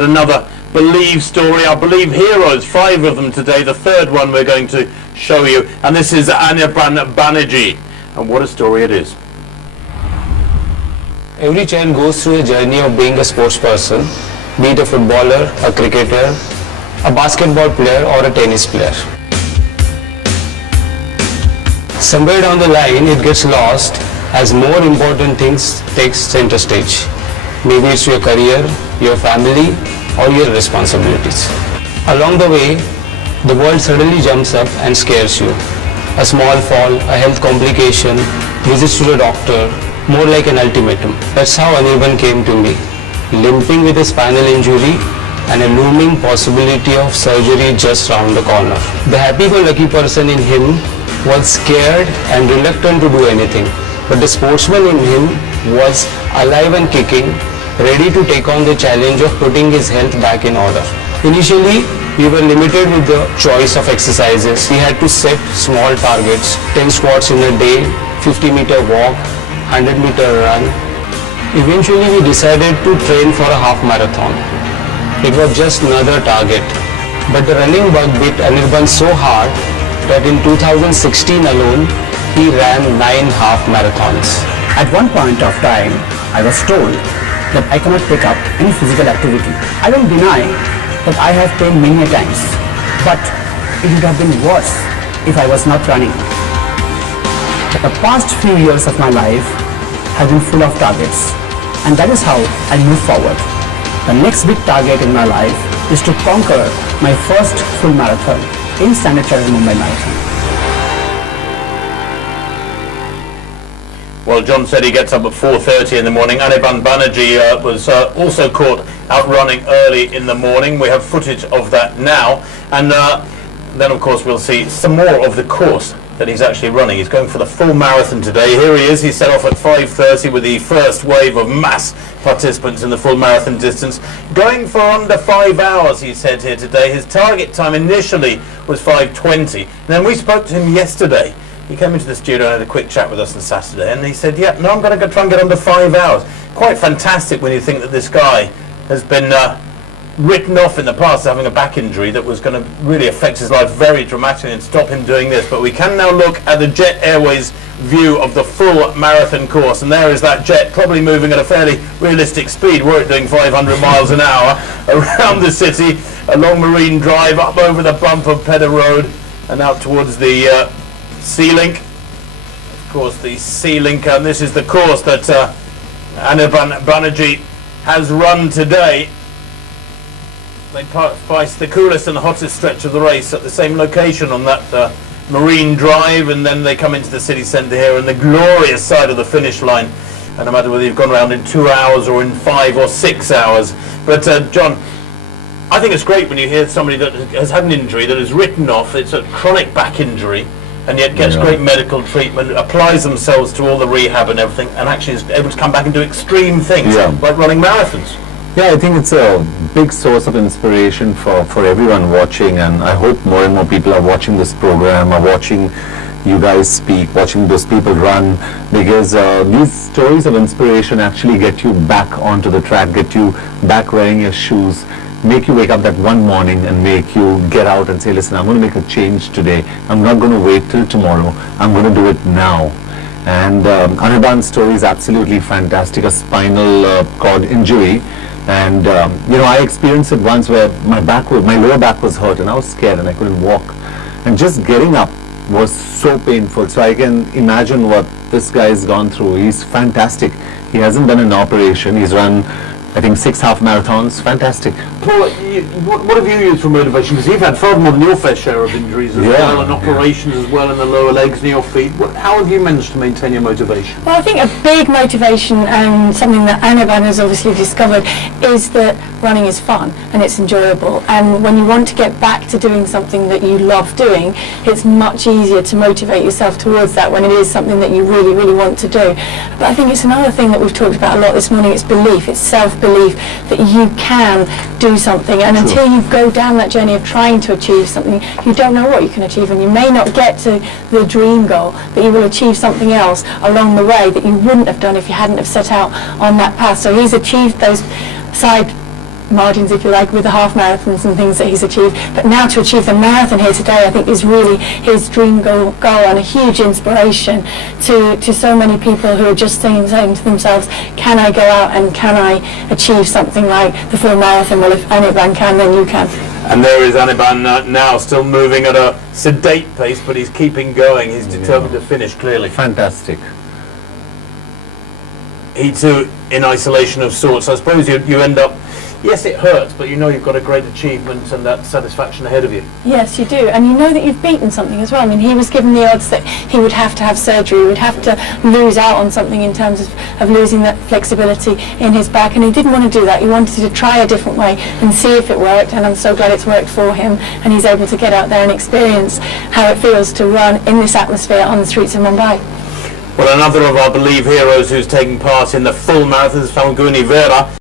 at another Believe story. I believe heroes, 5 of them today. The third one we're going to show you, and this is Anirban Banerjee, and what a story it is. Every child goes through a journey of being a sports person, be it a footballer, a cricketer, a basketball player or a tennis player. Somewhere down the line it gets lost as more important things take center stage. Maybe it's your career, your family or your responsibilities. Along the way, the world suddenly jumps up and scares you. A small fall, a health complication, visits to the doctor, more like an ultimatum. That's how Anirban came to me, limping with a spinal injury and a looming possibility of surgery just round the corner. The happy-go-lucky person in him was scared and reluctant to do anything, but the sportsman in him was alive and kicking, ready to take on the challenge of putting his health back in order. Initially, we were limited with the choice of exercises. We had to set small targets, 10 squats in a day, 50-meter walk, 100-meter run. Eventually, we decided to train for a half marathon. It was just another target. But the running bug bit Anirban so hard that in 2016 alone, he ran 9 half marathons. At one point of time, I was told that I cannot pick up any physical activity. I don't deny that I have pain many times, but it would have been worse if I was not running. The past few years of my life have been full of targets, and that is how I move forward. The next big target in my life is to conquer my first full marathon in Standard Chartered Mumbai Marathon. Well, John said he gets up at 4:30 in the morning. Anirban Banerjee was also caught out running early in the morning. We have footage of that now, and then of course we'll see some more of the course that he's actually running. He's going for the full marathon today. Here he is. He set off at 5:30 with the first wave of mass participants in the full marathon distance. Going for under 5 hours, he said here today. His target time initially was 5:20. Then we spoke to him yesterday. He came into the studio and had a quick chat with us on Saturday, and he said, yeah, no, I'm going to go try and get under 5 hours. Quite fantastic when you think that this guy has been written off in the past as having a back injury that was going to really affect his life very dramatically and stop him doing this. But we can now look at the Jet Airways view of the full marathon course, and there is that jet probably moving at a fairly realistic speed, were it doing 500 miles an hour around the city, along Marine Drive, up over the bump of Pedder Road and out towards the Sea-Link. Of course, the Sea-Link, and this is the course that Anirban Banerjee has run today. They pass the coolest and hottest stretch of the race at the same location on that Marine Drive, and then they come into the city centre here on the glorious side of the finish line. And no matter whether you've gone around in 2 hours or in 5 or 6 hours. But John, I think it's great when you hear somebody that has had an injury that is written off. It's a chronic back injury, and yet gets great medical treatment, applies themselves to all the rehab and everything, and actually is able to come back and do extreme things, like running marathons. Yeah, I think it's a big source of inspiration for everyone watching, and I hope more and more people are watching this program, are watching you guys speak, watching those people run, because these stories of inspiration actually get you back onto the track, get you back wearing your shoes, make you wake up that one morning and make you get out and say, listen, I'm going to make a change today. I'm not going to wait till tomorrow. I'm going to do it now. And Anirban's story is absolutely fantastic, a spinal cord injury. And, you know, I experienced it once where my lower back was hurt and I was scared and I couldn't walk. And just getting up was so painful. So I can imagine what this guy's gone through. He's fantastic. He hasn't done an operation. He's run, I think, 6 half marathons. Fantastic. Paula, what have you used for motivation? Because you've had far more than your fair share of injuries as well, and operations as well in the lower legs and your feet. How have you managed to maintain your motivation? Well, I think a big motivation, and something that Anirban has obviously discovered, is that running is fun and it's enjoyable. And when you want to get back to doing something that you love doing, it's much easier to motivate yourself towards that when it is something that you really, really want to do. But I think it's another thing that we've talked about a lot this morning. It's belief. It's self-belief that you can do something, and until you go down that journey of trying to achieve something, you don't know what you can achieve, and you may not get to the dream goal, but you will achieve something else along the way that you wouldn't have done if you hadn't have set out on that path. So he's achieved those side margins, if you like, with the half marathons and things that he's achieved. But now to achieve the marathon here today, I think is really his dream goal and a huge inspiration to so many people who are just saying to themselves, can I go out and can I achieve something like the full marathon? Well, if Anirban can, then you can. And there is Anirban now, still moving at a sedate pace, but he's keeping going. He's determined to finish, clearly. Fantastic. He too in isolation of sorts. I suppose you end up, yes, it hurts, but you know you've got a great achievement and that satisfaction ahead of you. Yes, you do, and you know that you've beaten something as well. I mean, he was given the odds that he would have to have surgery, would have to lose out on something in terms of losing that flexibility in his back, and he didn't want to do that. He wanted to try a different way and see if it worked, and I'm so glad it's worked for him, and he's able to get out there and experience how it feels to run in this atmosphere on the streets of Mumbai. Well, another of our Believe heroes who's taking part in the full marathon is Falguni Vera.